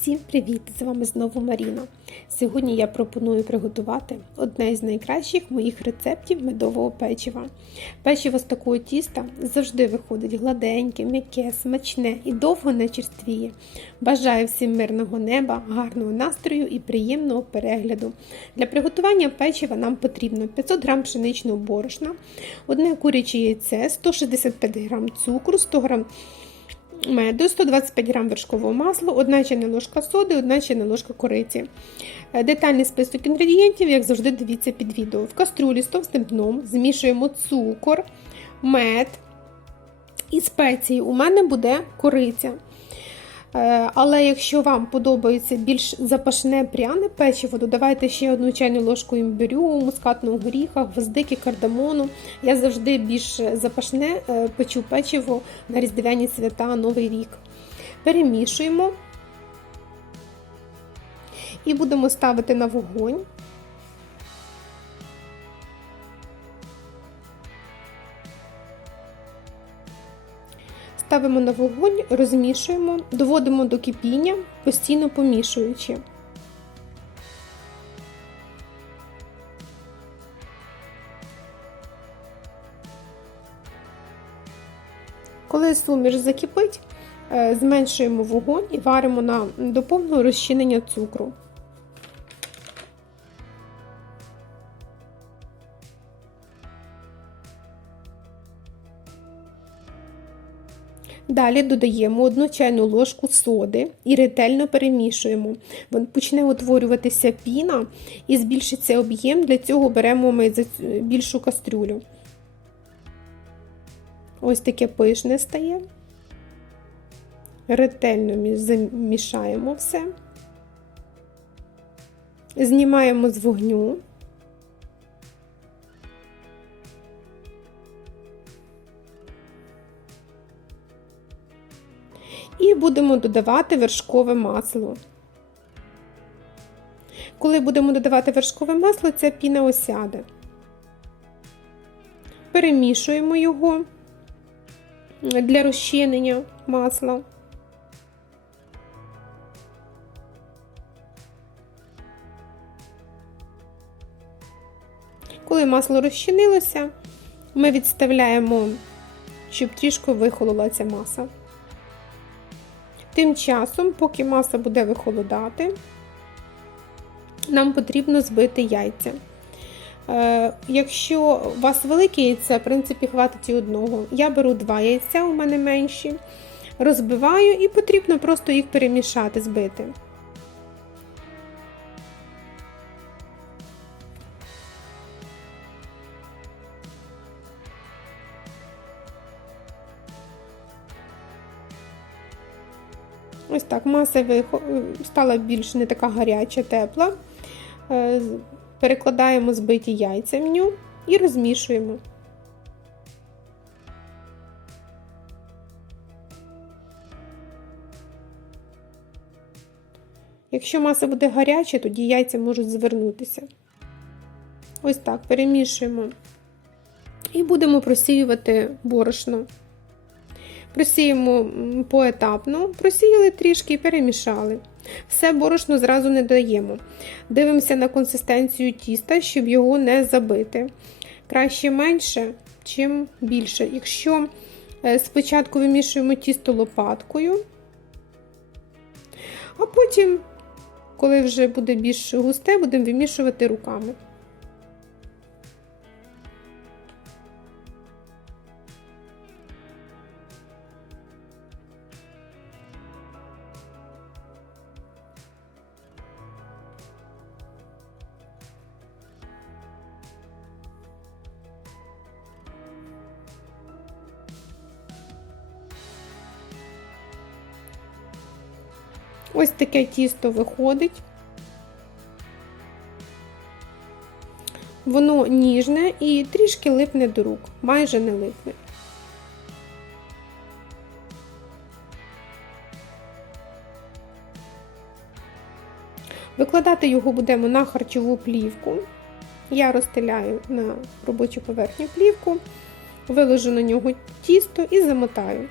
Всім привіт! З вами знову Маріна. Сьогодні я пропоную приготувати одне із найкращих моїх рецептів медового печива. Печиво з такого тіста завжди виходить гладеньке, м'яке, смачне і довго не черствіє. Бажаю всім мирного неба, гарного настрою і приємного перегляду. Для приготування печива нам потрібно 500 г пшеничного борошна, одне куряче яйце, 165 г цукру, 100 г меду, 125 г вершкового масла, 1 чайна ложка соди, 1 чайна ложка кориці. Е, Детальний список інгредієнтів, як завжди, дивіться під відео. В кастрюлі з товстим дном змішуємо цукор, мед і спеції. У мене буде кориця. Е, Але якщо вам подобається більш запашне пряне печиво, додавайте ще одну чайну ложку імбирю, мускатного горіха, гвоздики, кардамону. Я завжди більш запашне е, печу печиво на різдвяні свята Новий рік. Перемішуємо і будемо ставити на вогонь. Ставимо на вогонь, розмішуємо, доводимо до кипіння, постійно помішуючи. Коли суміш закипить, е, зменшуємо вогонь і варимо на, до повного розчинення цукру. Далі додаємо 1 чайну ложку соди і ретельно перемішуємо. Почне утворюватися піна і збільшиться об'єм, для цього беремо ми більшу кастрюлю. Ось таке пишне стає. Ретельно замішаємо все, знімаємо з вогню. Будемо додавати вершкове масло. Коли будемо додавати вершкове масло, ця піна осяде. Перемішуємо його для розчинення масла. Коли масло розчинилося, ми відставляємо, щоб трішки вихолола ця маса. Тим часом, поки маса буде вихолодати, нам потрібно збити яйця. Е, якщо у вас велике яйце, в принципі, хватить і одного. Я беру два яйця, у мене менші, розбиваю і потрібно просто їх перемішати, збити. Ось так, маса стала більш не така гаряча, тепла. Е, перекладаємо збиті яйця в ню і розмішуємо. Якщо маса буде гаряча, тоді яйця можуть звернутися. Ось так перемішуємо і будемо просіювати борошно. Просіємо поетапно, просіяли трішки і перемішали. Все борошно зразу не даємо. Дивимося на консистенцію тіста, щоб його не забити. Краще менше, чим більше. Якщо е, спочатку вимішуємо тісто лопаткою, а потім, коли вже буде більш густе, будемо вимішувати руками. Ось таке тісто виходить. Воно ніжне і трішки липне до рук, майже не липне. Викладати його будемо на харчову плівку. Я розстеляю на робочу поверхню плівку, виложу на нього тісто і замотаю.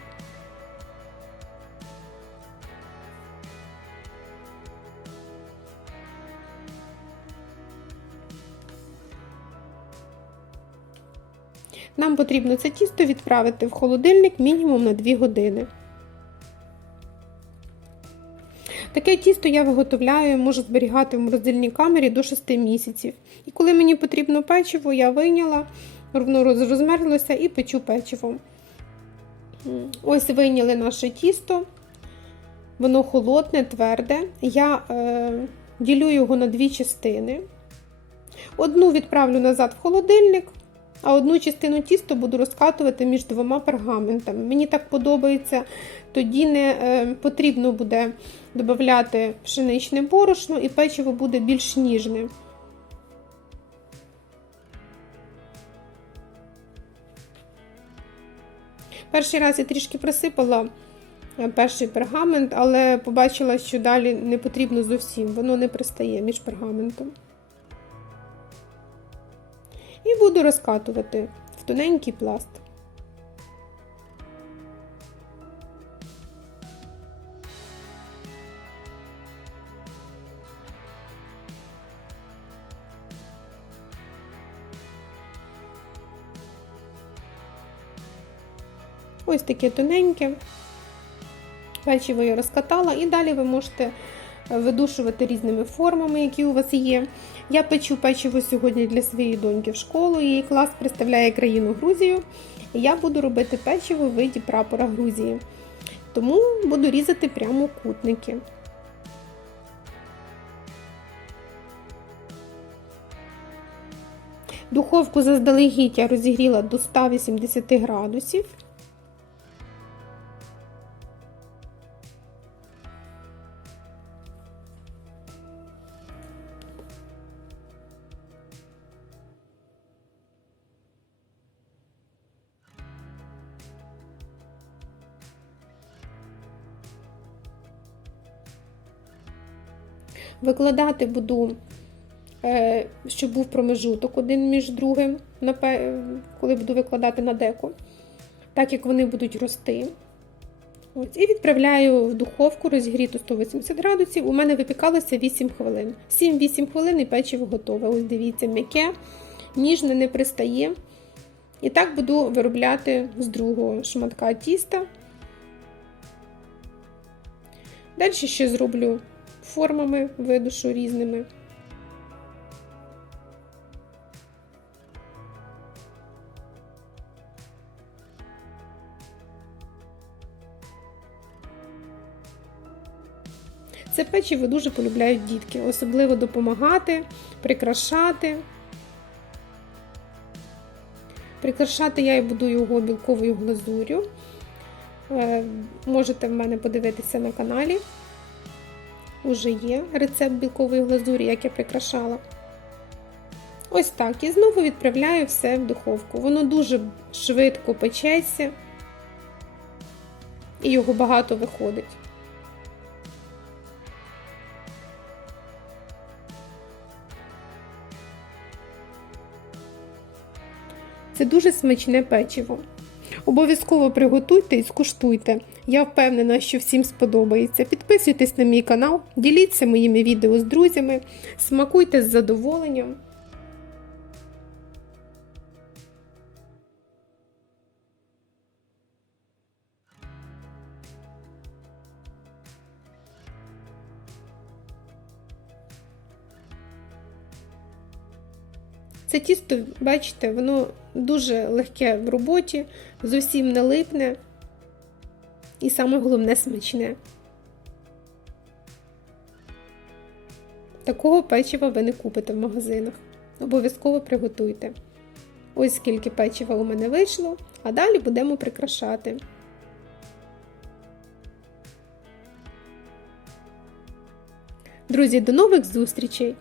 Нам потрібно це тісто відправити в холодильник мінімум на 2 години. Таке тісто я виготовляю, можу зберігати в морозильній камері до 6 місяців. І коли мені потрібно печиво, я вийняла, воно розмерзлося і печу печиво. Ось вийняли наше тісто, воно холодне, тверде. Я е, ділю його на дві частини. Одну відправлю назад в холодильник, а одну частину тіста буду розкатувати між двома пергаментами. Мені так подобається, тоді не е, потрібно буде додати пшеничне борошно і печиво буде більш ніжне. Перший раз я трішки присипала е, перший пергамент, але побачила, що далі не потрібно зовсім, воно не пристає між пергаментом. І буду розкатувати в тоненький пласт. Ось таке тоненьке. Печиво я розкатала, і далі ви можете видушувати різними формами, які у вас є. Я печу печиво сьогодні для своєї доньки в школу. Її клас представляє країну Грузію. Я буду робити печиво в виді прапора Грузії. Тому буду різати прямокутники. Духовку заздалегідь я розігріла до 180 градусів. Викладати буду, е, щоб був промежуток один між другим, коли буду викладати на деко, так як вони будуть рости. Ось, І відправляю в духовку розігріту 180 градусів. У мене випікалося 8 хвилин. 7-8 хвилин і печиво готове. Ось дивіться, м'яке, ніжне не пристає. І так буду виробляти з другого шматка тіста. Далі ще зроблю формами видушу різними. Це печиво дуже полюбляють дітки, особливо допомагати, прикрашати. Прикрашати я і буду його білковою глазур'ю. Е, можете в мене подивитися на каналі. Уже є рецепт білкової глазурі, як я прикрашала. Ось так. І знову відправляю все в духовку. Воно дуже швидко печеться, і його багато виходить. Це дуже смачне печиво. Обов'язково приготуйте і скуштуйте. Я впевнена, що всім сподобається. Підписуйтесь на мій канал, діліться моїми відео з друзями, смакуйте з задоволенням. Це тісто, бачите, воно дуже легке в роботі, зовсім не липне і саме головне смачне. Такого печива ви не купите в магазинах. Обов'язково приготуйте. Ось скільки печива у мене вийшло, а далі будемо прикрашати. Друзі, до нових зустрічей!